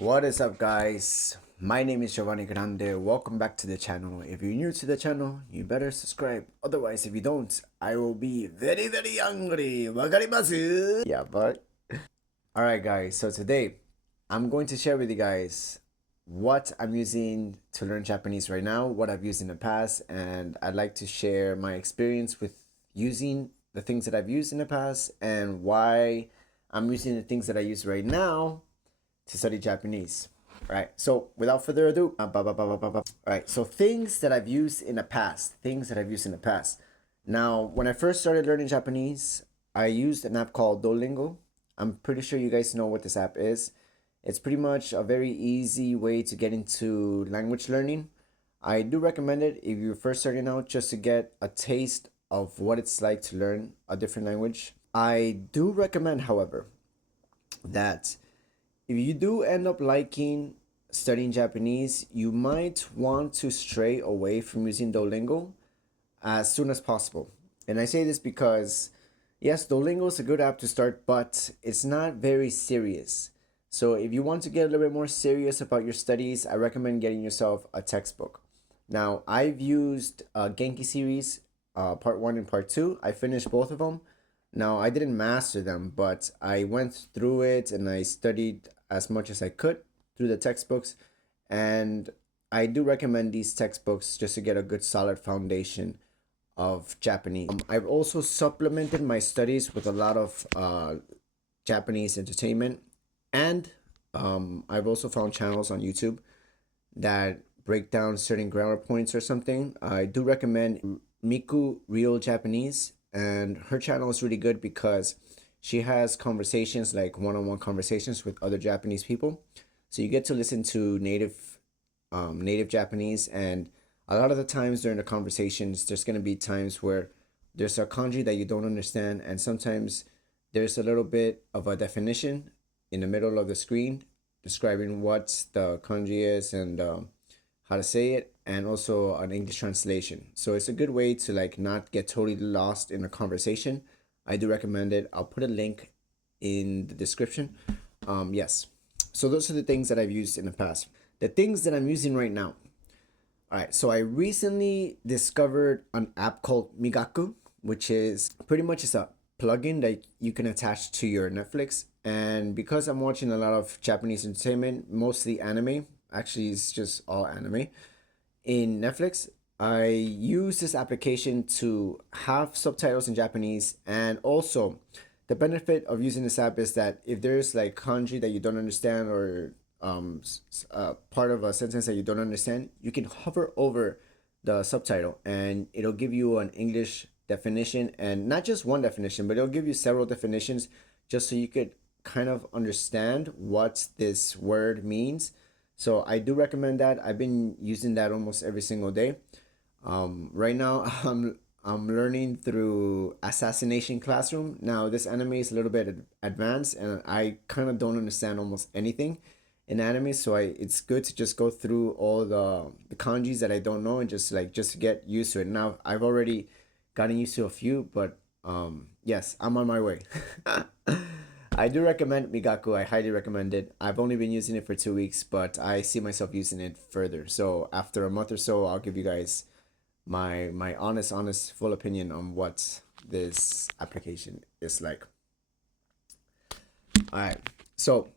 What is up, guys? My name is Giovanni Grande. Welcome back to the channel. If you're new to the channel, you better subscribe. Otherwise, if you don't, I will be very, very angry. Wakarimasu? Yeah, but alright, guys. So today, I'm going to share with you guys what I'm using to learn Japanese right now, what I've used in the past, and I'd like to share my experience with using the things that I've used in the past and why I'm using the things that I use right now to study Japanese. Right. So without further ado, right. So things that I've used in the past. Things that I've used in the past. Now, when I first started learning Japanese, I used an app called Duolingo. I'm pretty sure you guys know what this app is. It's pretty much a very easy way to get into language learning. I do recommend it if you're first starting out, just to get a taste of what it's like to learn a different language. I do recommend, however, that if you do end up liking studying Japanese, you might want to stray away from using Duolingo as soon as possible. And I say this because, yes, Duolingo is a good app to start, but it's not very serious. So if you want to get a little bit more serious about your studies, I recommend getting yourself a textbook. Now, I've used Genki series, part 1 and part 2. I finished both of them. Now, I didn't master them, but I went through it and I studied as much as I could through the textbooks. And I do recommend these textbooks just to get a good solid foundation of Japanese. I've also supplemented my studies with a lot of Japanese entertainment, and I've also found channels on YouTube that break down certain grammar points or something. I do recommend Miku Real Japanese, and her channel is really good because she has conversations, like one-on-one conversations with other Japanese people. So you get to listen to native Japanese, and a lot of the times during the conversations, there's gonna be times where there's a kanji that you don't understand, and sometimes there's a little bit of a definition in the middle of the screen describing what the kanji is and how to say it, and also an English translation. So it's a good way to like not get totally lost in a conversation. I do recommend it. I'll put a link in the description. Yes. So those are the things that I've used in the past. The things that I'm using right now. All right. So I recently discovered an app called Migaku, which is pretty much just a plugin that you can attach to your Netflix. And because I'm watching a lot of Japanese entertainment, mostly anime, actually it's just all anime in Netflix, I use this application to have subtitles in Japanese. And also, the benefit of using this app is that if there's like kanji that you don't understand, or part of a sentence that you don't understand, you can hover over the subtitle and it'll give you an English definition, and not just one definition, but it'll give you several definitions just so you could kind of understand what this word means. So I do recommend that. I've been using that almost every single day. Right now, I'm learning through Assassination Classroom. Now, this anime is a little bit advanced, and I kind of don't understand almost anything in anime. So it's good to just go through all the kanjis that I don't know and just get used to it. Now, I've already gotten used to a few, but yes, I'm on my way. I do recommend Migaku. I highly recommend it. I've only been using it for 2 weeks, but I see myself using it further. So after a month or so, I'll give you guys my honest full opinion on what this application is like. All right. So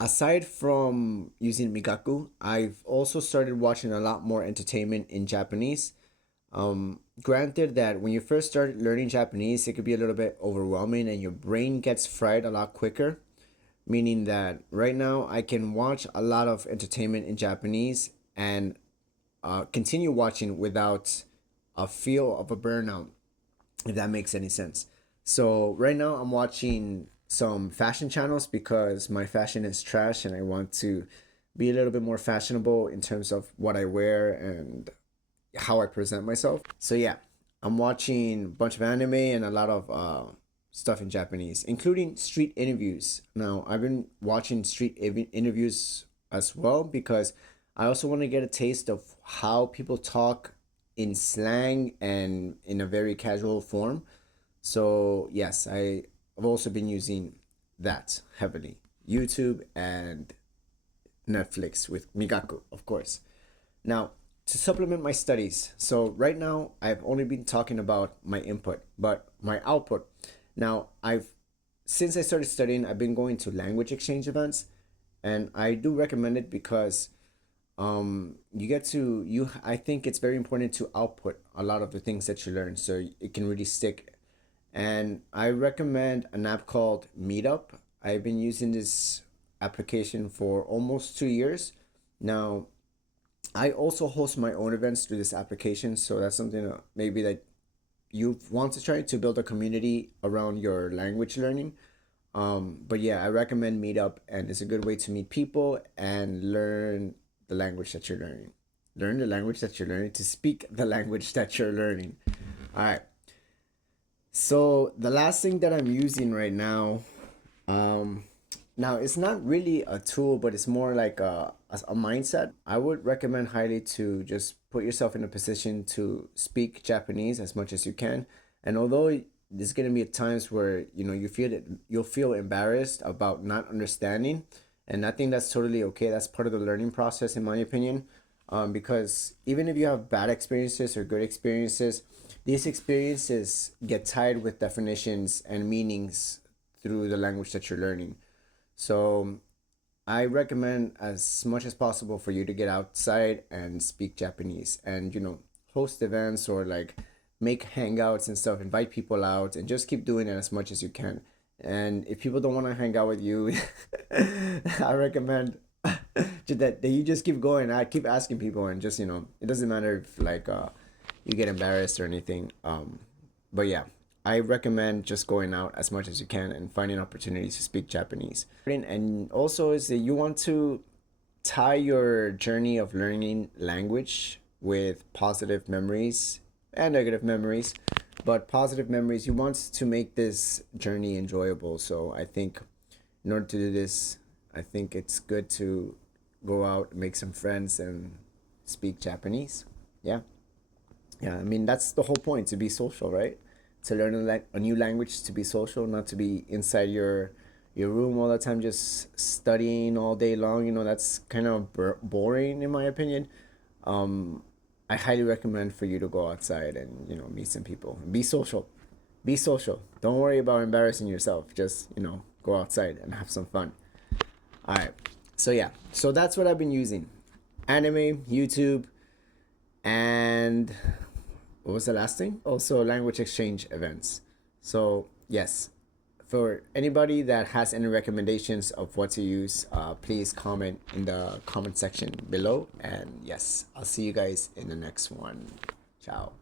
aside from using Migaku, I've also started watching a lot more entertainment in Japanese. Granted that when you first start learning Japanese, it could be a little bit overwhelming and your brain gets fried a lot quicker. Meaning that right now I can watch a lot of entertainment in Japanese and continue watching without a feel of a burnout, if that makes any sense. So right now I'm watching some fashion channels because my fashion is trash and I want to be a little bit more fashionable in terms of what I wear and how I present myself. So yeah, I'm watching a bunch of anime and a lot of stuff in Japanese, including street interviews. Now, I've been watching interviews as well because I also want to get a taste of how people talk in slang and in a very casual form. So, yes, I've also been using that heavily. YouTube and Netflix with Migaku, of course. Now, to supplement my studies, so right now I've only been talking about my input, but my output. Now, since I started studying, I've been going to language exchange events, and I do recommend it because you get to you I think it's very important to output a lot of the things that you learn so it can really stick. And I recommend an app called Meetup. I've been using this application for almost 2 years now. I also host my own events through this application, so that's something that maybe that you want to try to build a community around your language learning. But yeah, I recommend Meetup, and it's a good way to meet people and learn the language that you're learning. Learn the language that you're learning to speak the language that you're learning. All right. So the last thing that I'm using right now, um, now it's not really a tool, but it's more like a mindset. I would recommend highly to just put yourself in a position to speak Japanese as much as you can. And although there's gonna be times where you'll feel embarrassed about not understanding, and I think that's totally okay. That's part of the learning process, in my opinion. Because even if you have bad experiences or good experiences, these experiences get tied with definitions and meanings through the language that you're learning. So I recommend as much as possible for you to get outside and speak Japanese, and host events or like make hangouts and stuff, invite people out, and just keep doing it as much as you can. And if people don't want to hang out with you, I recommend that you just keep going. I keep asking people, and just it doesn't matter if like you get embarrassed or anything. But yeah, I recommend just going out as much as you can and finding opportunities to speak Japanese. And also is that you want to tie your journey of learning language with positive memories and negative memories. But positive memories, you want to make this journey enjoyable. So I think in order to do this, I think it's good to go out, make some friends, and speak Japanese. Yeah. Yeah, I mean that's the whole point, to be social, right? To learn a new language, to be social, not to be inside your room all the time just studying all day long. That's kind of boring in my opinion. Um, I highly recommend for you to go outside and meet some people, be social, be social. Don't worry about embarrassing yourself. Just go outside and have some fun. All right. So yeah, so that's what I've been using: anime, YouTube, and what was the last thing? Also, language exchange events. So, yes, for anybody that has any recommendations of what to use, please comment in the comment section below. And yes, I'll see you guys in the next one. Ciao.